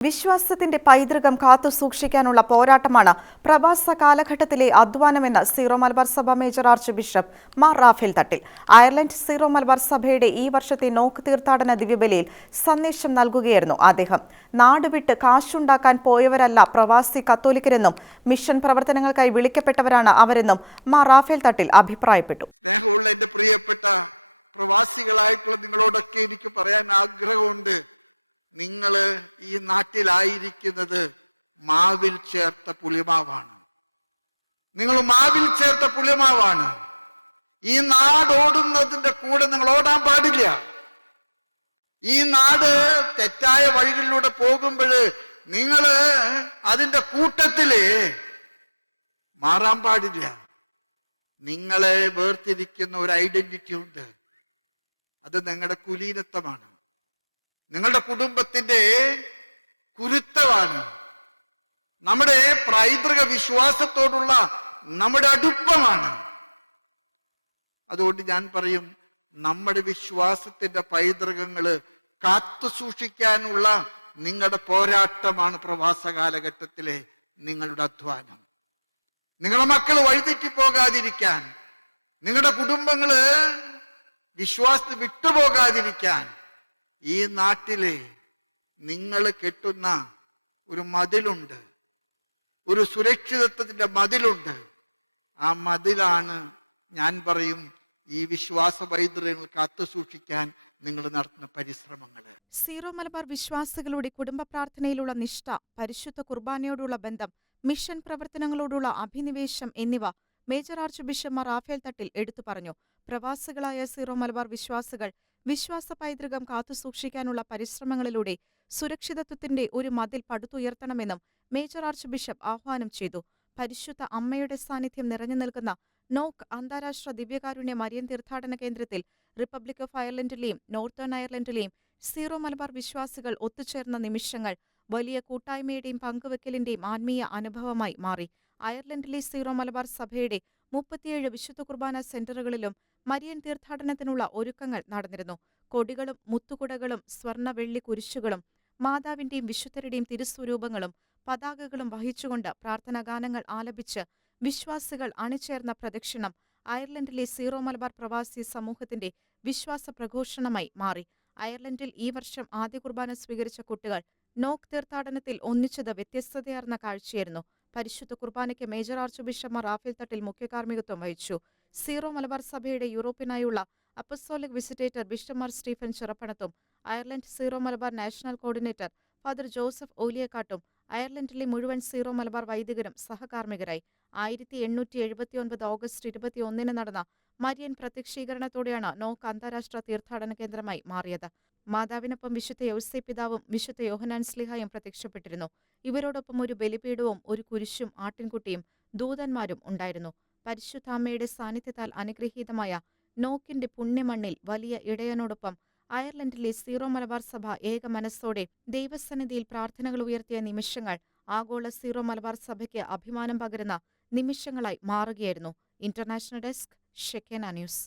വിശ്വാസത്തിന്റെ പൈതൃകം കാത്തുസൂക്ഷിക്കാനുള്ള പോരാട്ടമാണ് പ്രവാസ കാലഘട്ടത്തിലെ അധ്വാനമെന്ന് സീറോ മലബാർ സഭ major arch bishop Mar Raphael Thattil Ireland Syro Malabar സഭയുടെ ഈ വർഷത്തെ നോക്ക് തീർത്ഥാടന ദിവ്യബലിയിൽ സന്ദേശം നൽകുകയായിരുന്നു അദ്ദേഹം. നാടുവിട്ട് കാശുണ്ടാക്കാൻ പോയവരല്ല പ്രവാസി കത്തോലിക്കരെന്നും മിഷൻ പ്രവർത്തനങ്ങൾക്കായി വിളിക്കപ്പെട്ടവരാണ് അവരെന്നും മാർ റാഫേൽ തട്ടിൽ അഭിപ്രായപ്പെട്ടു. സ്നേഹമുള്ള എന്റെ പ്രിയപ്പെട്ട പ്രവാസികളായിട്ടുള്ള നിങ്ങളോടൊക്കെ എനിക്ക് പറയാൻ ആഗ്രഹമുണ്ട്. നിങ്ങള് ഈ നാട്ടിലായിരിക്കുന്നത് മാവിൽ ചേർത്ത പുളിമാവാണ്. നിങ്ങൾ മാവിൽ ചേർത്ത പുളിമാവാണ്. ഈ നാട് ഓടുന്നതിന്റെ കൂടെ നിങ്ങൾ ഓടാൻ പാടില്ല. ഈ നാട് തെറ്റായ വഴികളിലൂടെ പോകുമ്പോൾ നിങ്ങള് അതിന്റെ കൂട്ടത്തില് മാറാൻ പാടില്ല. നിങ്ങളെ വേർതിരിക്കുന്ന ഒരു ഐഡന്റിറ്റി ഉണ്ട്. അത് നിങ്ങളുടെ കുലീനത്വമാണ്, നിങ്ങളുടെ കുടുംബത്തിന്റെ കുരുത്തമാണ്, നമ്മുടെ പൈതൃക വിശ്വാസത്തോടുള്ള നമ്മുടെ അടുപ്പമാണ്. അതുകൊണ്ട് ഞാൻ പറയും, നമ്മുടെ വിശ്വാസത്തിന്റെ പൈതൃകങ്ങള് കാത്തു സൂക്ഷിക്കാനുള്ള നിങ്ങളുടെ പോരാട്ടമാണ് പ്രവാസ കാലഘട്ടത്തിലെ നിങ്ങളുടെ അധ്വാനം. നിങ്ങളുടെ മക്കള് വഴിതെറ്റി പോകാതിരിക്കാൻ, നിങ്ങളുടെ കുടുംബങ്ങള് വിശ്വാസത്തിൽ വിട്ടുപോകാതിരിക്കാൻ ഈ നാട്ടിലെ നിങ്ങൾ കെട്ടുന്ന ഒരു മതിലുണ്ട്, ഒരു സുരക്ഷിതത്വത്തിന്റെ മതിലുണ്ട്. ആ മതിലാണ് ഞാൻ പറയും ഈ വിശ്വാസ പൈതൃകങ്ങൾ കാത്തു സൂക്ഷിക്കാൻ നിങ്ങൾ നടത്തുന്ന പരിശ്രമങ്ങൾ. സീറോ മലബാർ വിശ്വാസികളുടെ കുടുംബ പ്രാർത്ഥനയിലുള്ള നിഷ്ഠ, പരിശുദ്ധ കുർബാനയോടുള്ള ബന്ധം, മിഷൻ പ്രവർത്തനങ്ങളോടുള്ള അഭിനിവേശം എന്നിവ major arch bishop Mar Raphael Thattil എടുത്തു പറഞ്ഞു. പ്രവാസികളായ സീറോ മലബാർ വിശ്വാസികൾ വിശ്വാസ പൈതൃകം കാത്തുസൂക്ഷിക്കാനുള്ള പരിശ്രമങ്ങളിലൂടെ സുരക്ഷിതത്വത്തിന്റെ ഒരു മതിൽ പടുത്തുയർത്തണമെന്നും മേജർ ആർച്ച് ബിഷപ്പ് ആഹ്വാനം ചെയ്തു. പരിശുദ്ധ അമ്മയുടെ സാന്നിധ്യം നിറഞ്ഞു നിൽക്കുന്ന നോക്ക് അന്താരാഷ്ട്ര ദിവ്യകാരുണ്യ മരിയൻ തീർത്ഥാടന കേന്ദ്രത്തിൽ റിപ്പബ്ലിക് ഓഫ് അയർലൻഡിലെയും നോർത്തേൺ അയർലൻഡിലെയും സീറോ മലബാർ വിശ്വാസികൾ ഒത്തുചേർന്ന നിമിഷങ്ങൾ വലിയ കൂട്ടായ്മയുടെയും പങ്കുവെക്കലിന്റെയും ആത്മീയ അനുഭവമായി മാറി. അയർലൻഡിലെ സീറോ മലബാർ സഭയുടെ 37 വിശുദ്ധ കുർബാന സെന്ററുകളിലും മരിയൻ തീർത്ഥാടനത്തിനുള്ള ഒരുക്കങ്ങൾ നടന്നിരുന്നു. കൊടികളും മുത്തുകുടകളും സ്വർണ്ണ വെള്ളി കുരിശുകളും മാതാവിന്റെയും വിശുദ്ധരുടെയും തിരുസ്വരൂപങ്ങളും പതാകകളും വഹിച്ചുകൊണ്ട് പ്രാർത്ഥനാഗാനങ്ങൾ ആലപിച്ച് വിശ്വാസികൾ അണിചേർന്ന പ്രദക്ഷിണം അയർലൻഡിലെ സീറോ മലബാർ പ്രവാസി സമൂഹത്തിന്റെ വിശ്വാസ പ്രഘോഷണമായി മാറി. അയർലൻഡിൽ ഈ വർഷം ആദ്യ കുർബാന സ്വീകരിച്ച കുട്ടികൾ നോക്ക് തീർത്ഥാടനത്തിൽ ഒന്നിച്ചത് വ്യത്യസ്തതയാർന്ന കാഴ്ചയായിരുന്നു. പരിശുദ്ധ കുർബാനയ്ക്ക് major arch bishop Mar Raphael Thattil മുഖ്യ കാർമ്മികത്വം വഹിച്ചു. സീറോ മലബാർ സഭയുടെ യൂറോപ്പിനായുള്ള apostolic visitor bishop Mar Stephen ചിറപ്പണത്തും Ireland Syro Malabar national coordinator father Joseph ഓലിയക്കാട്ടും അയർലൻഡിലെ മുഴുവൻ സീറോ മലബാർ വൈദികരും സഹകാർമ്മികരായി. 1879 ഓഗസ്റ്റ് 21 നടന്ന മരിയൻ പ്രത്യക്ഷീകരണത്തോടെയാണ് നോക്ക് അന്താരാഷ്ട്ര തീർത്ഥാടന കേന്ദ്രമായി മാറിയത്. മാതാവിനൊപ്പം വിശുദ്ധ യൗസേ പിതാവും വിശുദ്ധ യോഹന്നാൻ ശ്ലീഹായും പ്രത്യക്ഷപ്പെട്ടിരുന്നു. ഇവരോടൊപ്പം ഒരു ബലിപീഠവും ഒരു കുരിശും ആട്ടിൻകുട്ടിയും ദൂതന്മാരും ഉണ്ടായിരുന്നു. പരിശുദ്ധാമ്മയുടെ സാന്നിധ്യത്താൽ അനുഗ്രഹീതമായ നോക്കിന്റെ പുണ്യമണ്ണിൽ വലിയ ഇടയനോടൊപ്പം അയർലൻഡിലെ സീറോ മലബാർ സഭ ഏക മനസ്സോടെ ദൈവസന്നിധിയിൽ പ്രാർത്ഥനകൾ ഉയർത്തിയ നിമിഷങ്ങൾ ആഗോള സീറോ മലബാർ സഭയ്ക്ക് അഭിമാനം പകരുന്ന നിമിഷങ്ങളായി മാറുകയായിരുന്നു. International desk, Shekinah news.